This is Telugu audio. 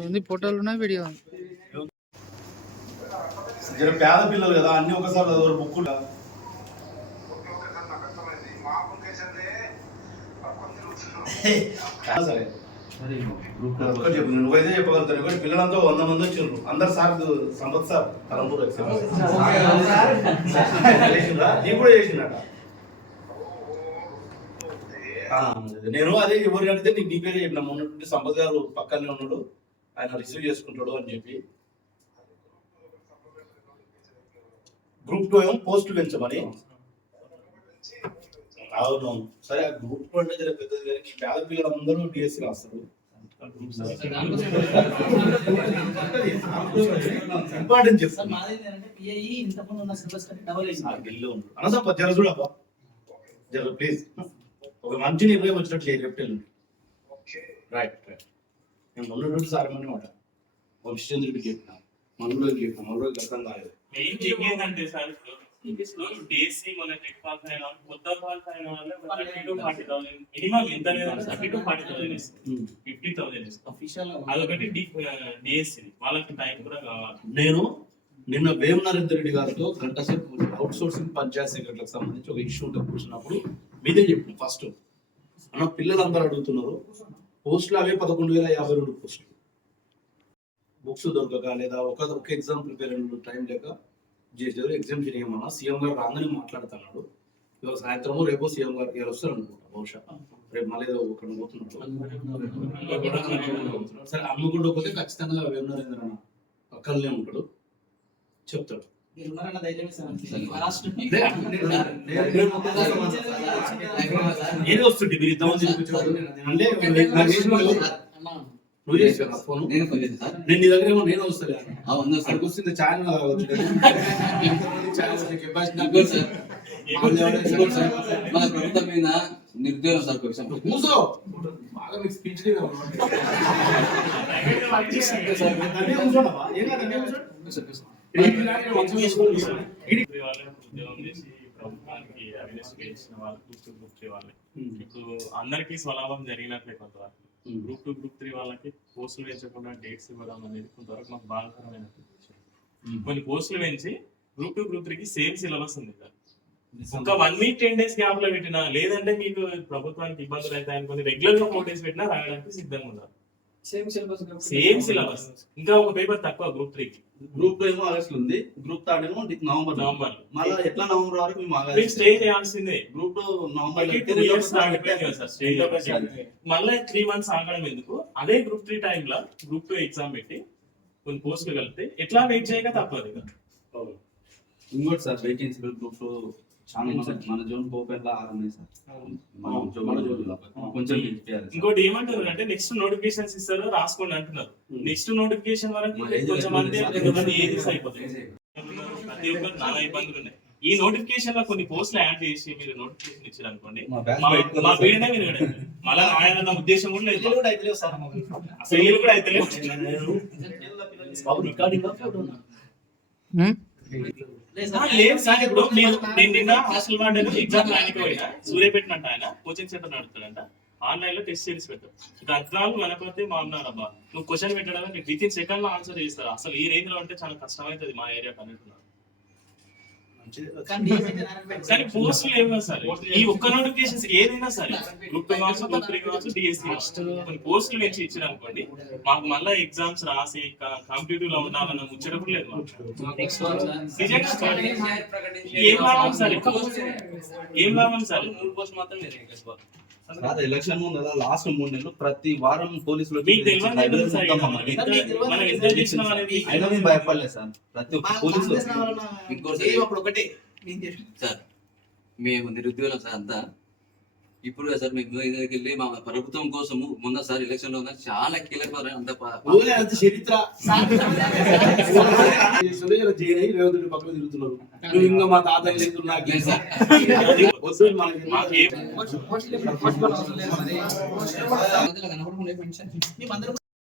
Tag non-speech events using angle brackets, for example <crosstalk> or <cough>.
ఉంది ఫోటోలు ఉన్నాయి వీడియో పేద పిల్లలు కదా అన్ని ఒకసారి చదవరు బుక్కులు <laughs> సరే. ఒకటి చెప్పు. నువ్వైతే చెప్పగలుగుతాను పిల్లలంతా వంద మంది వచ్చిండ్రు అందరు సార్ సంపత్ సార్ తలంపూర్ నీ కూడా నేను అదే ఎవరు అడిగితే నీకు నీ పేరే చెప్పిన. మొన్న నుండి సంపత్ గారు పక్కనే ఉన్నాడు. ఆయన రిసీవ్ చేసుకుంటాడు అని చెప్పి. గ్రూప్ టూ ఏమో పోస్ట్ పెంచమని. అవును. సరే ఆ గ్రూప్ టూ అంటే పెద్దది కానీ పేద పిల్లలందరూ డిఎస్సి రాస్తారు. ఇంపార్టెంట్ సార్ చెప్తాను ఉంది. అనసప్ప జర చూడప్ప జర ప్లీజ్ ఒక మంచి నిర్ణయం వచ్చినట్లు చెప్తాను రైట్ రైట్ నేను మొన్న రోజు సార్ అని మాట వంశచంద్రుడికి చెప్పిన. మనలోకి చెప్పిన. మనలో అర్థం కాలేదు. డేసీ మన టెక్ అయిన కొత్త పాస్ అయిన వాళ్ళు thirty two forty thousand minimum ఎంత లేదంటే థర్టీ టు ఫార్టీ థౌసండ్ ఇస్తుంది. ఫిఫ్టీ థౌసండ్ ఇస్తుంది. అఫీషియల్ అదొకటి డిఎస్సి వాళ్ళకి టైం కూడా కావాలి. నేను నిన్న వేమ నరేందర్ రెడ్డి గారితో గంట సేపు అవుట్ సోర్సింగ్ పంచాయత్ సెక్రటరీకి సంబంధించి ఒక ఇష్యూ ఉంటే కూర్చున్నప్పుడు మీదే చెప్పిన ఫస్ట్ అన్న పిల్లలందరూ అడుగుతున్నారు పోస్టులు అవే పదకొండు వేల యాభై రెండు పోస్టులు. బుక్స్ దొరకక లేదా ఒక ఒక ఎగ్జామ్ ప్రిపేర్ అయిన టైం లేక చేసేది ఎగ్జామ్ చేయమన్నా సీఎం గారు రాగానే మాట్లాడుతున్నాడు. ఇవాళ సాయంత్రము రేపు సీఎం గారు గారు వస్తారు అనుకుంటా బహుశా. రేపు మళ్ళీ ఏదో ఒకటి పోతున్నాడు సరే అమ్మకుండా పోతే ఖచ్చితంగా వేమ నరేంద్ర అన్న పక్కనే ఉంటాడు. చెప్తాడు. ఏదో వస్తుంది మీరు చూపించారు అంటే నువ్వు చేసావు ఫోన్? నేను ఫోన్ చేశాను సార్. నేను నీ దగ్గర ఏమో నేను వస్తాను ఉందా సార్. ఇంకోటి సార్. మన ప్రభుత్వం మీద సార్ కూర్చో. బాగా మీకు స్పీచ్ ఉద్యోగం చేసి ప్రభుత్వానికి అవినెస్ వాళ్ళు ఇప్పుడు అందరికీ స్వలాభం జరిగినట్లే కొంతవరకు. గ్రూప్ టూ గ్రూప్ త్రీ వాళ్ళకి పోస్టులు పెంచకుండా డేట్స్ ఇవ్వడం అనేది కొంతవరకు మాకు బాధాకరమైన. కొన్ని పోస్టులు పెంచి గ్రూప్ టూ గ్రూప్ త్రీకి సేమ్ సిలబస్ ఉంది సార్. ఒక వన్ వీక్ టెన్ డేస్ గ్యాప్లో పెట్టినా లేదంటే మీకు ప్రభుత్వానికి ఇబ్బందులు అవుతాయి అనుకుని రెగ్యులర్గా ఫోర్ డేస్ పెట్టినా రాయడానికి సిద్ధంగా ఉన్నారు. సేమ్ సిలబస్ సేమ్ సిలబస్ ఇంకా ఒక పేపర్ తక్కువ గ్రూప్ త్రీకి గ్రూప్ ఏమో ఆగస్ట్ ఉంది. గ్రూప్ థర్డ్ ఏమో నవంబర్ నవంబర్ మళ్ళీ ఎట్లా నవంబర్ వరకు మేము స్టే చేయాల్సిందే. గ్రూప్ నవంబర్ టూ చేయడానికి. మళ్ళీ త్రీ మంత్స్ ఆగడం ఎందుకు? అదే గ్రూప్ త్రీ టైంలో గ్రూప్ టూ ఎగ్జామ్ పెట్టి కొన్ని పోస్టులు కలిపితే ఎట్లా వెయిట్ చేయక తప్పదు ఇక. ఇంకోటి సార్ వేకెన్సీ గ్రూప్ చాలా మన మన జోన్ లా సార్? మన జోన్ మన జోన్లో కొంచెం. ఇంకోటి ఏమంటారు అంటే నెక్స్ట్ నోటిఫికేషన్స్ ఇస్తారు రాసుకోండి అంటున్నారు. నెక్స్ట్ నోటిఫికేషన్ వరకు కొంచెం అంతే అయిపోతుంది. కొంతమంది ప్రతి ఒక్కరు నానా ఇబ్బందులు ఉన్నాయి. ఈ నోటిఫికేషన్లో కొన్ని పోస్టులు యాడ్ చేసి మీరు నోటిఫికేషన్ ఇచ్చారు అనుకోండి మా. పేరునే మీరు. మళ్ళా ఆయన ఉద్దేశం కూడా లేదు. కూడా అయితే సార్ అసలు కూడా అయితే లేదు సార్ ఇప్పుడు నేను నేను నిన్న హాస్టల్ వార్డెన్ ఎగ్జామ్ రాయడానికి పోయినా. సూర్యపేట అంట ఆయన. కోచింగ్ సెంటర్ నడుపుతాడంట. ఆన్లైన్లో టెస్ట్ సిరీస్ పెట్టాం గద్దాలు వనపర్తి మా అన్నారబ్బా నువ్వు క్వశ్చన్ పెట్టడం విత్ ఇన్ సెకండ్లో ఆన్సర్ చేస్తారు. అసలు ఈ రేంజ్లో అంటే చాలా కష్టమైతుంది మా ఏరియా కనుక్కున్నారు కానీ పోస్టులు ఏమైనా సరే ఈ ఒక్క నోటిఫికేషన్స్ ఏదైనా సరే గ్రూప్ కావచ్చు గ్రూప్ త్రీ కావచ్చు డిఎస్సీ కొన్ని పోస్టులు పెంచి ఇచ్చారు అనుకోండి మాకు మళ్ళీ ఎగ్జామ్స్ రాసి కాంపిటేటివ్లో ఉండాలన్న ముచ్చట కూడా లేదు మాకు. నిజంగా సార్. ఏం లాభం సార్ ఏం లాభం సార్? సార్ ఎలక్షన్ ముందు లాస్ట్ మూడు నెలలు ప్రతి వారం పోలీసులు అయినా మేము భయపడలేదు సార్ ప్రతి ఒక్క మా- పోలీసు కాంగ్రెస్ వాళ్ళ ఇంకోటి ఏం అప్పుడు ఒకటే నేను చేసిన సార్ మేము నిరుద్యోగులం సార్ అంతా. ఇప్పుడు సార్ మేము దగ్గరికి వెళ్ళి మా ప్రభుత్వం కోసము మొన్న సార్ ఎలక్షన్లో ఉన్న చాలా కీలకమైన అంత చరిత్ర పక్కన తిరుగుతున్నారు నువ్వు ఇంకా మా నాకు